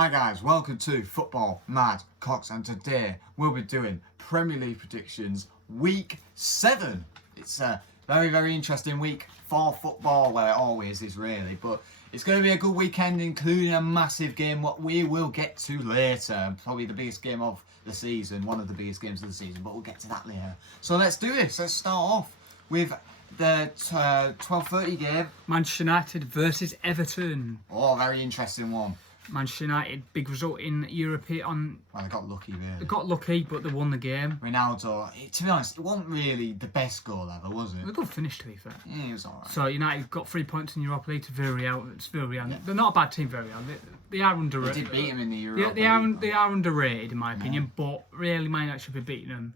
Hi guys, welcome to Football Mad Cox, and today we'll be doing Premier League predictions week 7. It's a very interesting week for football, well it always is really, but it's going to be a good weekend including a massive game what we will get to later, probably the biggest game of the season, one of the biggest games of the season, but we'll get to that later. So let's do this, let's start off with the 12:30 game. Manchester United versus Everton. Oh, very interesting one. Manchester United, big result in Europe on. Well, they got lucky, really. They got lucky, but they won the game. Ronaldo, to be honest, it wasn't really the best goal ever, was It it? was a good finish, to be fair. Yeah, it was alright. So United got 3 points in Europa League to Villarreal. It's Villarreal. Yeah. They're not a bad team, Villarreal. They are underrated. They did beat him in the Europa League. They are underrated, in my opinion, but really, Man United should be beating them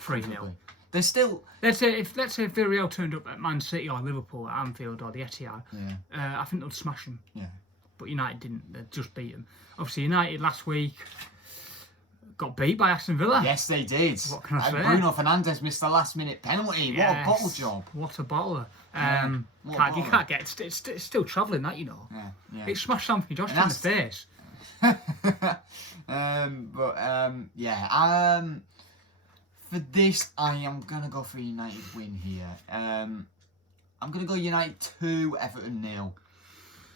3-0. They're still. Let's say if Villarreal turned up at Man City or Liverpool at Anfield or the Etihad, I think they'd smash them. Yeah. But United didn't. They just beat them. Obviously, United last week got beat by Aston Villa. Yes, they did. What can I say? Bruno Fernandes missed the last-minute penalty. Yes. What a bottle job. What a bottler. You can't get it. It's still travelling, that, you know. Yeah. It smashed Anthony Joshua in the face. For this, I am going to go for a United win here. I'm going to go United 2, Everton 0.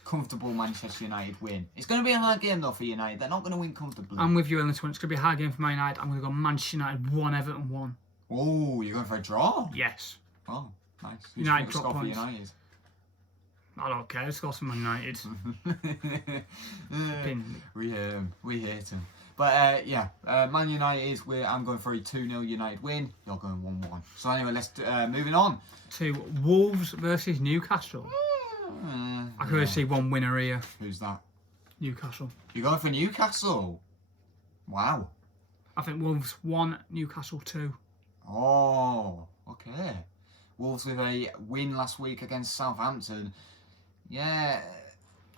Comfortable Manchester United win. It's going to be a hard game though for United. They're not going to win comfortably. I'm with you on this one. It's going to be a hard game for Man United. I'm going to go Manchester United 1, Everton 1. Oh, you're going for a draw? Yes. Oh, nice. United drop score points. For United? I don't care. Let's go for Man United. We hate them. But Man United, I'm going for a 2-0 United win. You're going 1-1. So anyway, let's moving on to Wolves versus Newcastle. I could see one winner here. Who's that? Newcastle. You're going for Newcastle? Wow. I think Wolves 1, Newcastle 2. Oh, okay. Wolves with a win last week against Southampton. Yeah.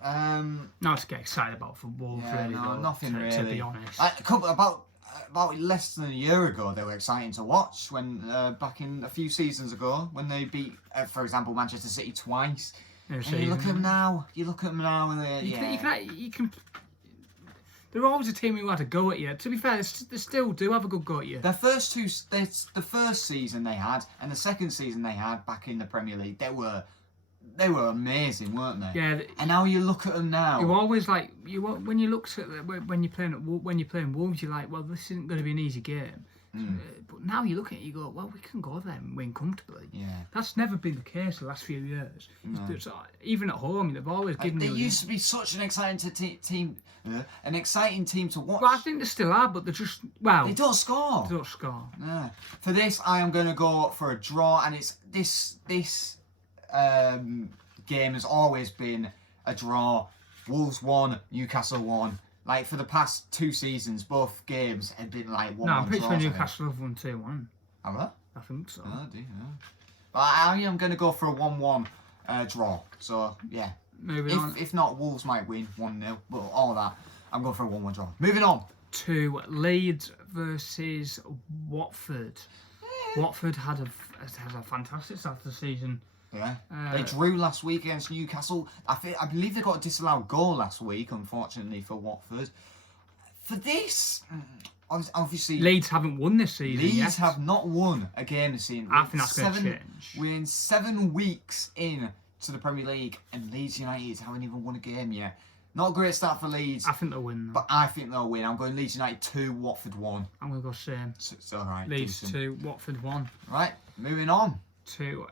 Not to get excited about for Wolves, really. No, though, nothing really. To be honest. About less than a year ago, they were exciting to watch. When back in a few seasons ago, when they beat, for example, Manchester City twice. And you look at them now. And you can. They're always a team who had a go at you. To be fair, they still do have a good go at you. The first season they had, and the second season they had back in the Premier League, they were amazing, weren't they? Yeah. And now you look at them now. You always like when you look at when you're playing Wolves, you're like, well, this isn't going to be an easy game. But now you look at it, you go, well, we can go there and win comfortably. Yeah. That's never been the case the last few years. No. Even at home, they've always given you. They used to be such an exciting team to watch. Well, I think they still are, but they're just they don't score. Yeah. For this, I am going to go for a draw, and it's this game has always been a draw. Wolves 1, Newcastle 1. Like, for the past 2 seasons, both games had been like 1-1 No, I'm pretty sure draws, Newcastle have won 2-1. Have they? I think so. Oh, dear. But I am going to go for a 1-1 draw. So, yeah. Moving on. If not, Wolves might win 1-0. But all that, I'm going for a 1-1 draw. Moving on. To Leeds versus Watford. Watford had a fantastic start to the season. Yeah, they drew last week against Newcastle. I believe they got a disallowed goal last week, unfortunately, for Watford. For this, obviously... Leeds haven't won this season Leeds have not won a game this season. I think that's going to change. We're in 7 weeks in to the Premier League, and Leeds United haven't even won a game yet. Not a great start for Leeds. I think they'll win, though. But I think they'll win. I'm going Leeds United 2, Watford 1. I'm going to go same. It's all right. Leeds 2, Watford 1. Right, moving on. To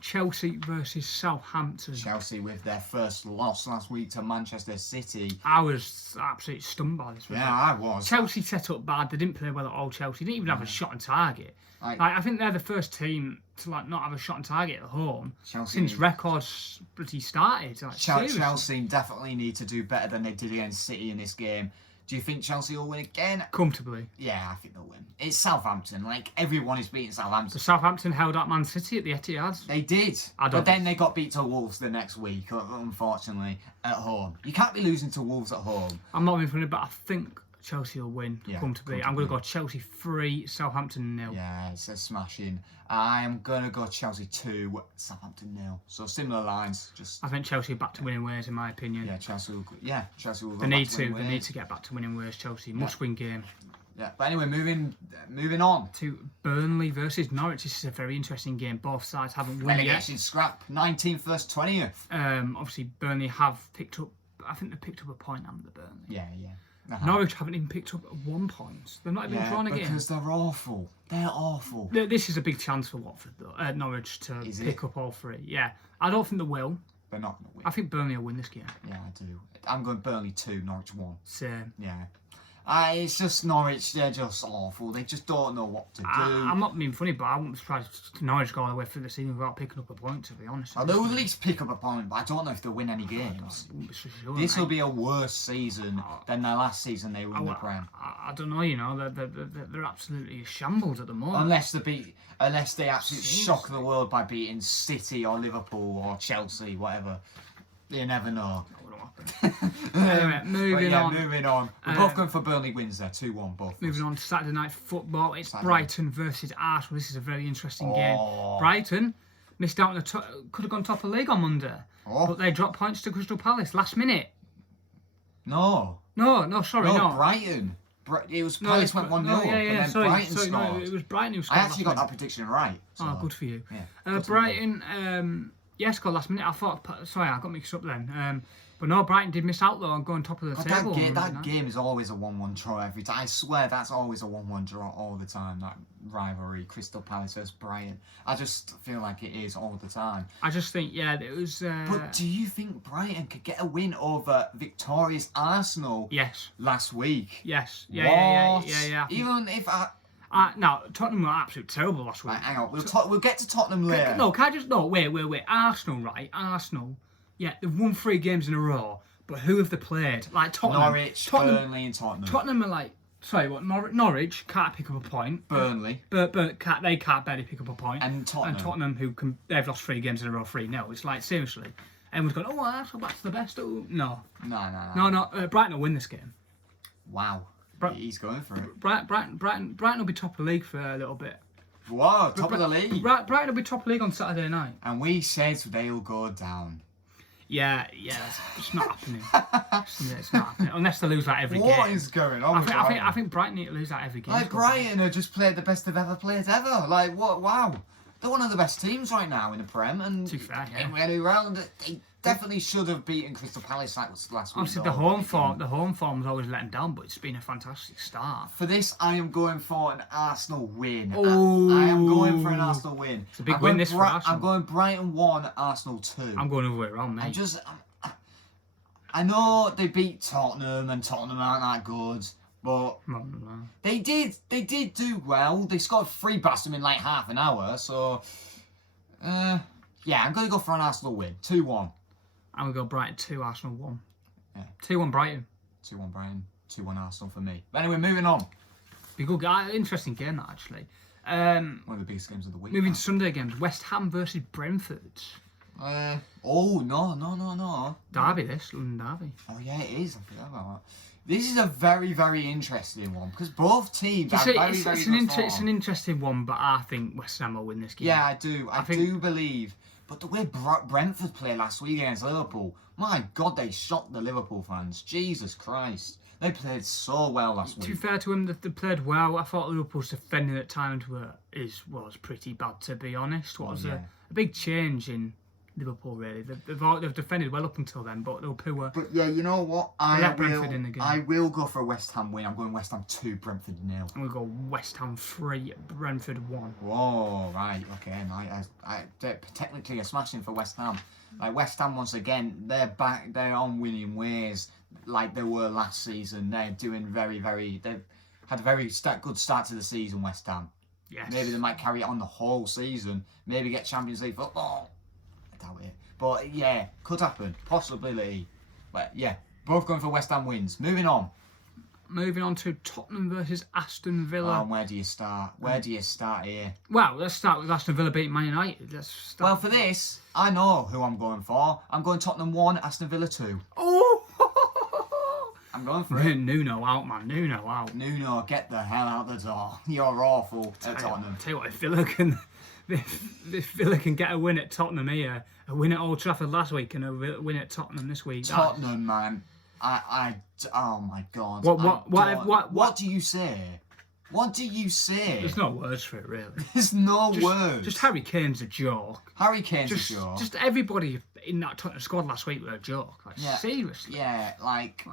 Chelsea versus Southampton. Chelsea with their first loss last week to Manchester City. I was absolutely stunned by this. Yeah, I was. Chelsea set up bad. They didn't play well at all. Chelsea didn't even have a shot on target. I think they're the first team to not have a shot on target at home since records pretty started. Chelsea definitely need to do better than they did against City in this game. Do you think Chelsea will win again? Comfortably. Yeah, I think they'll win. It's Southampton. Like, everyone is beating Southampton. So Southampton held up Man City at the Etihad. They did. But then they got beat to Wolves the next week, unfortunately, at home. You can't be losing to Wolves at home. I'm not being funny, but I think Chelsea will win Yeah, comfortably. I'm going to go Chelsea 3, Southampton 0. Yeah, it's a smashing. I'm going to go Chelsea 2, Southampton 0. So similar lines. Just I think Chelsea are back to winning ways, in my opinion. yeah, Chelsea will go They back need to to. winning They ways. need to get back to winning ways. Chelsea must-win game. Yeah, but anyway, moving on To Burnley versus Norwich. This is a very interesting game. Both sides haven't won yet. relegation scrap. 19th versus 20th. Obviously, Burnley have picked up. I think they picked up a point under Burnley. Yeah. Norwich haven't even picked up 1 point. They're not even drawn a game. Because they're awful. They're awful. This is a big chance for Watford, though. Norwich to pick up all 3. Yeah, I don't think they will. They're not going to win. I think Burnley will win this game. Yeah, I do. I'm going Burnley 2, Norwich 1. Same. Yeah. It's just Norwich, they're just awful. They just don't know what to do. I'm not being funny, but I wouldn't be surprised if Norwich go all the way through the season without picking up a point, to be honest. They'll at least pick up a point, but I don't know if they'll win any games. This will be a worse season than their last season they won the Prem. I don't know, you know, they're absolutely shambled at the moment. Unless they absolutely shock the world by beating City or Liverpool or Chelsea, whatever. You never know. Anyway, moving on. We're both going for Burnley wins there, 2-1 both. Moving on to Saturday night football. It's Brighton versus Arsenal. This is a very interesting game. Brighton missed out on could have gone top of the league on Monday, but they dropped points to Crystal Palace last minute. No, sorry, no. Brighton. It was Palace went 1-0, and then Brighton scored. No, it was Brighton who scored. I actually got that prediction right. So. Oh, good for you. Yeah, Brighton, scored last minute. I got mixed up then. But no, Brighton did miss out though on going top of the table. That game is always a 1-1 draw every time. I swear that's always a 1-1 draw all the time. That rivalry, Crystal Palace versus Brighton. I just feel like it is all the time. I just think, it was. But do you think Brighton could get a win over victorious Arsenal? Yes. Last week. Yes. Yeah. Even if no, Tottenham were absolutely terrible last week. Right, hang on, we'll get to Tottenham later. Wait. Arsenal, right? Arsenal. Yeah, they've won 3 games in a row, but who have they played? Like Tottenham. Norwich, Burnley and Tottenham. Tottenham are like, Norwich can't pick up a point. Burnley. But they can't barely pick up a point. And Tottenham. They've lost 3 games in a row, 3-0. It's like, seriously. Everyone's going, Arsenal, that's the best. Oh, no. No. Brighton will win this game. Wow. He's going for it. Brighton will be top of the league for a little bit. Whoa, top of the league. Brighton will be top of the league on Saturday night. And we said they'll go down. Yeah, it's not happening. It's not happening unless they lose every game. What is going on? I think Brighton need to lose every game. Like Brighton have just played the best they've ever played ever. Like what? Wow, they're one of the best teams right now in the Prem. And to be fair, any round, they definitely should have beaten Crystal Palace last week. Obviously, the home form's always letting down, but it's been a fantastic start. For this, I am going for an Arsenal win. Oh, I am going for an Arsenal win. It's a big win this for Arsenal. I'm going Brighton 1, Arsenal 2. I'm going the other way around, mate. I know they beat Tottenham and Tottenham aren't that good, but they did do well. They scored 3 past them in like half an hour, so I'm going to go for an Arsenal win, 2-1. I'm going to go Brighton 2, Arsenal 1. Yeah. 2-1 Brighton. 2-1 Brighton, 2-1 Arsenal for me. But anyway, moving on. Be good, interesting game that actually. One of the biggest games of the week. Moving to Sunday games, West Ham versus Brentford. No. Derby, London Derby. Oh yeah, it is. I forgot about that. This is a very, very interesting one because both teams are very, very good. It's an interesting one, but I think West Ham will win this game. Yeah, I do. I do believe. But the way Brentford played last week against Liverpool, my God, they shocked the Liverpool fans. Jesus Christ. They played so well last week. To be fair to them, they played well. I thought Liverpool's defending at times was pretty bad, to be honest. A big change in Liverpool, really. They've defended well up until then, but Liverpool were... But yeah, you know what? Brentford in the game. I will go for a West Ham win. I'm going West Ham 2, Brentford 0. I'm going to go West Ham 3, Brentford 1. Whoa, right, okay. They're technically a smashing for West Ham. Like West Ham, once again, they're back. They're on winning ways like they were last season. They're doing very, very... They've had a very good start to the season, West Ham. Yes. Maybe they might carry it on the whole season. Maybe get Champions League football. I doubt it. But yeah, could happen. Possibility. But yeah, both going for West Ham wins. Moving on to Tottenham versus Aston Villa. And where do you start? Where do you start here? Well, let's start with Aston Villa beating Man United. Well, for this, I know who I'm going for. I'm going Tottenham 1, Aston Villa 2. Oh! I'm going for it. Nuno out, man. Nuno out. Nuno, get the hell out the door. You're awful at Tottenham. Tell you what, if Villa can get a win at Tottenham here, a win at Old Trafford last week, and a win at Tottenham this week. Tottenham, man. Oh my God. What do you say? What do you say? There's no words for it, really. There's no words. Just Harry Kane's a joke. Harry Kane's a joke. Just everybody in that Tottenham squad last week were a joke. Like, seriously. Yeah, like...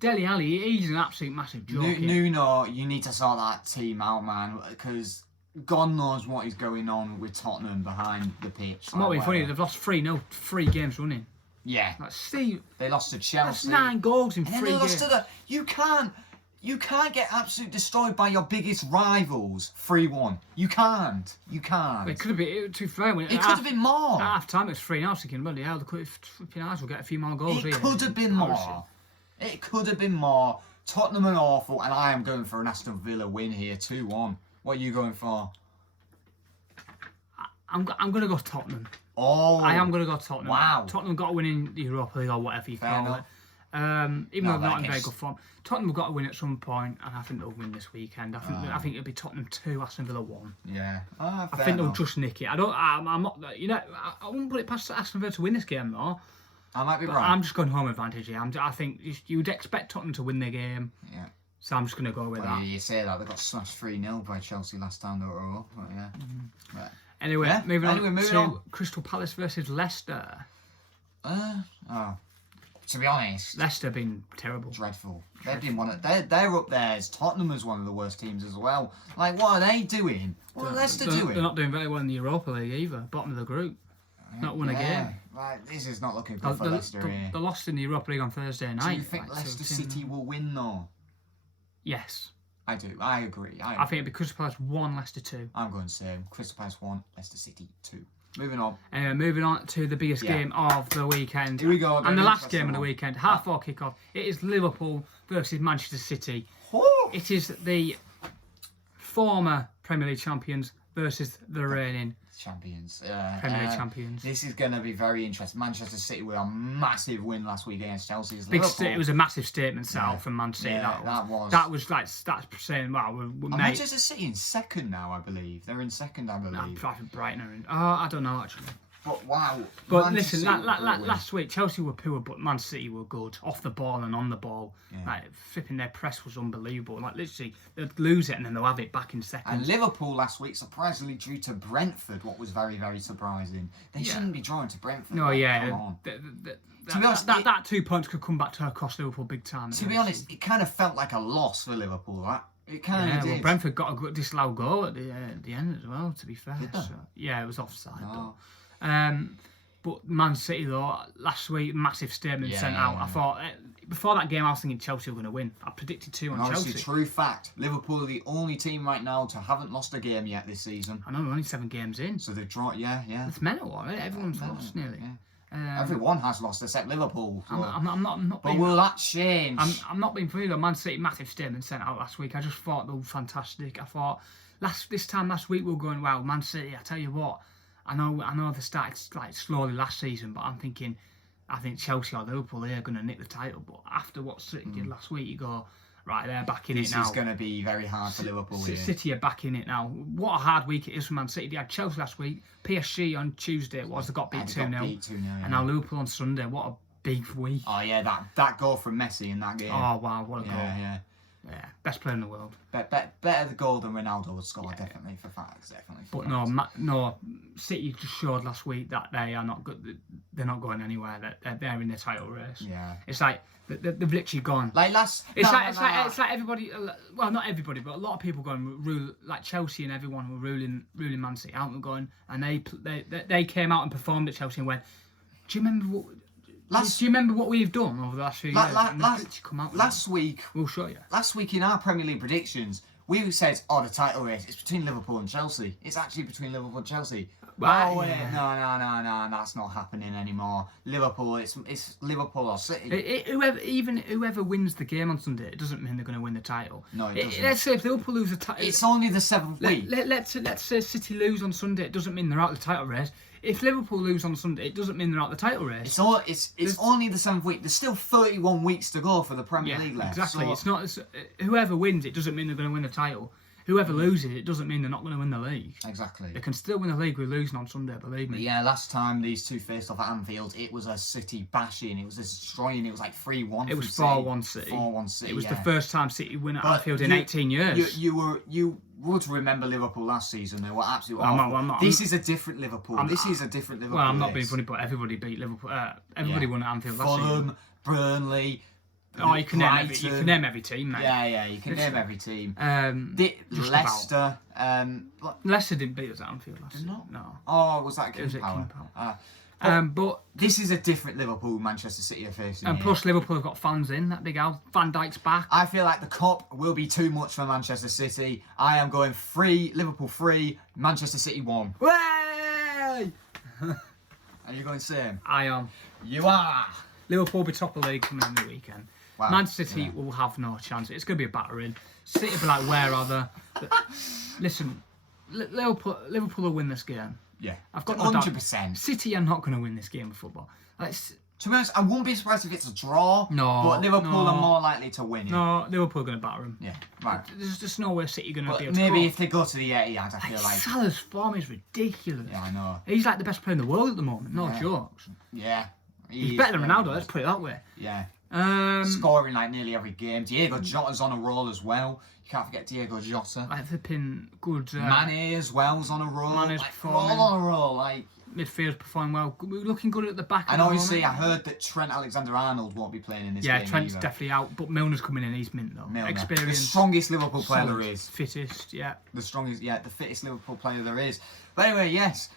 Dele Alli, he's an absolute massive joke. Nuno, you need to sort that team out, man, because God knows what is going on with Tottenham behind the pitch. It's not being funny, they've lost 3-0, 3 games running. Yeah. Like, Steve, they lost to Chelsea. That's 9 goals in 3 games. You can't get absolutely destroyed by your biggest rivals 3-1. You can't. It could have been, to be fair, it could have been more. At half time it was 3-0, thinking, bloody hell, the flipping eyes will get a few more goals here. It could have been more. It could have been more. Tottenham are awful, and I am going for an Aston Villa win here, 2-1. What are you going for? I'm going to go Tottenham. Oh. I am going to go Tottenham. Wow. Tottenham got to win in the Europa League or whatever you call it. Even though they're not in very good form. Tottenham have got to win at some point, and I think they'll win this weekend. I think it'll be Tottenham 2, Aston Villa 1. Yeah. I think they'll just nick it. I'm not, I wouldn't put it past Aston Villa to win this game though. I might be right. I'm just going home advantage here. I think you would expect Tottenham to win the game. Yeah. So I'm just going to go with that. You say that. They got smashed 3-0 by Chelsea last time they were up. But yeah. Right. Anyway, moving on on. Crystal Palace versus Leicester. To be honest, Leicester been terrible. Dreadful. They've been they're up there as Tottenham as one of the worst teams as well. Like, what are they doing? What are Leicester doing? They're not doing very well in the Europa League either. Bottom of the group. Not won a game. Right, this is not looking good for Leicester here. They lost in the Europa League on Thursday night. Do you think Leicester City will win though? Yes. I do. I agree. I think it'll be Crystal Palace 1, Leicester 2. I'm going to say Crystal Palace 1, Leicester City 2. Moving on. Moving on to the biggest game of the weekend. Here we go. And the last game of the weekend, 4:30 kickoff. It is Liverpool versus Manchester City. Oh. It is the former Premier League champions versus the reigning champions. Premier League champions. This is going to be very interesting. Manchester City with a massive win last week against Chelsea. It was a massive statement set out from Man City. Yeah, that was like that's saying, wow, Manchester City in second now, I believe. They're in second, I believe. I think Brighton are in. I don't know actually. But wow. But listen, last week Chelsea were poor, but Man City were good off the ball and on the ball. Yeah. Like flipping their press was unbelievable. Like literally, they'd lose it and then they'll have it back in seconds. And Liverpool last week surprisingly drew to Brentford, what was very, very surprising. They shouldn't be drawing to Brentford. No, Come on. To be honest, that 2 points could come back to cost Liverpool big time. To be honest, it kind of felt like a loss for Liverpool. It kind of did. Well, Brentford got a disallowed goal at the end as well. To be fair, it was offside. No. But Man City though, last week massive statement sent out. I thought before that game I was thinking Chelsea were going to win. I predicted 2 on Chelsea. Obviously, true fact. Liverpool are the only team right now to haven't lost a game yet this season. I know we're only 7 games in. So they've drawn. Yeah. It's mental, right? Everyone's lost nearly. Yeah. Everyone has lost except Liverpool. So. I'm not. But will that change? I'm not being funny though. Man City massive statement sent out last week. I just thought they were fantastic. I thought this time last week we were going, wow, Man City. I tell you what. I know they started like slowly last season, but I'm thinking, I think Chelsea or Liverpool are going to nick the title. But after what City did last week, you go, right, they're back in it now. This is going to be very hard for Liverpool here. City are back in it now. What a hard week it is for Man City. They had Chelsea last week. PSG on Tuesday they got beat 2-0. And now Liverpool on Sunday. What a big week. Oh yeah, that goal from Messi in that game. Oh wow, what a goal. Yeah, best player in the world. Better the goal than Ronaldo would score, definitely for facts, definitely. But no, City just showed last week that they are not good. They're not going anywhere. They're in the title race. Yeah, it's like they've literally gone. It's like everybody. Well, not everybody, but a lot of people going like Chelsea and everyone were ruling Man City out and going, and they came out and performed at Chelsea and went. Do you remember what? Do you remember what we've done over the last few years? Last week, we'll show you. Last week in our Premier League predictions, we said, the title race is between Liverpool and Chelsea. It's actually between Liverpool and Chelsea. No, that's not happening anymore. Liverpool, it's Liverpool or City. Whoever wins the game on Sunday, it doesn't mean they're going to win the title. No, it doesn't. Let's say if Liverpool lose the title, it's only the 7th week. Let's say City lose on Sunday, it doesn't mean they're out of the title race. if Liverpool lose on Sunday, it doesn't mean they're out the title race. It's only the 7th week. There's still 31 weeks to go for the Premier League left. Exactly. So, It's not whoever wins, it doesn't mean they're going to win the title. Whoever loses, it doesn't mean they're not going to win the league. Exactly. They can still win the league with losing on Sunday, believe me. But yeah, last time these two faced off at Anfield, it was a City bashing. It was a destroying. It was like 3-1. It was 4-1 City. 4-1 City. It was the first time City win at Anfield in 18 years. You would remember Liverpool last season. They were absolutely awful. I'm not. This is a different Liverpool. This is a different Liverpool. Well, I'm not being funny, but everybody beat Liverpool. Everybody won at Anfield last season. Fulham, Burnley. Oh, you can name every team, mate. Yeah, you can name every team. Leicester. Leicester didn't beat us at Anfield last season. No. Oh, was that King Power? But this is a different Liverpool Manchester City are facing. And plus Liverpool have got fans in that big Al. Van Dijk's back. I feel like the cup will be too much for Manchester City. I am going Liverpool 3, Manchester City 1. Way! Are you going same? I am. You are. Liverpool will be top of the league coming in the weekend. Wow. Manchester City will have no chance. It's going to be a battering. City will be like, where are they? But listen, Liverpool will win this game. Yeah, I've got 100%. City are not going to win this game of football. To be honest, I won't be surprised if it's a draw. No, but Liverpool are more likely to win. No, Liverpool are going to batter them. Yeah, right. There's just no way City are going to be able to. Maybe draw. If they go to the Etihad, I feel like Salah's form is ridiculous. Yeah, I know. He's like the best player in the world at the moment. No jokes. Yeah, he's better than Ronaldo. Let's put it that way. Yeah. Scoring like nearly every game. Diego Jota's on a roll as well. You can't forget Diego Jota. Like flipping good. Mane as well's on a roll. Mane's performing. All on a roll. Like midfield's performing well. We're looking good at the back. And obviously, I heard that Trent Alexander-Arnold won't be playing in this game. Yeah, Trent's either. Definitely out, but Milner's coming in. He's mint though. Milner. Experience. The strongest Liverpool player there is. Fittest, yeah. The strongest, the fittest Liverpool player there is. But anyway, yes,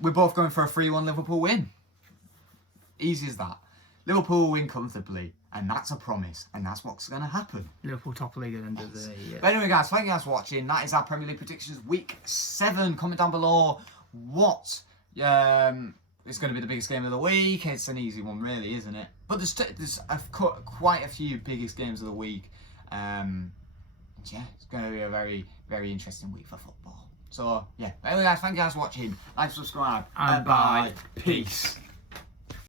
we're both going for a 3-1 Liverpool win. Easy as that. Liverpool win comfortably, and that's a promise, and that's what's going to happen. Liverpool top of the league at the end of the day. Yeah. But anyway, guys, thank you guys for watching. That is our Premier League predictions, Week 7. Comment down below what is going to be the biggest game of the week. It's an easy one, really, isn't it? But there's quite a few biggest games of the week. Yeah, it's going to be a very, very interesting week for football. So, yeah. Anyway, guys, thank you guys for watching. Like, subscribe, and bye. Peace.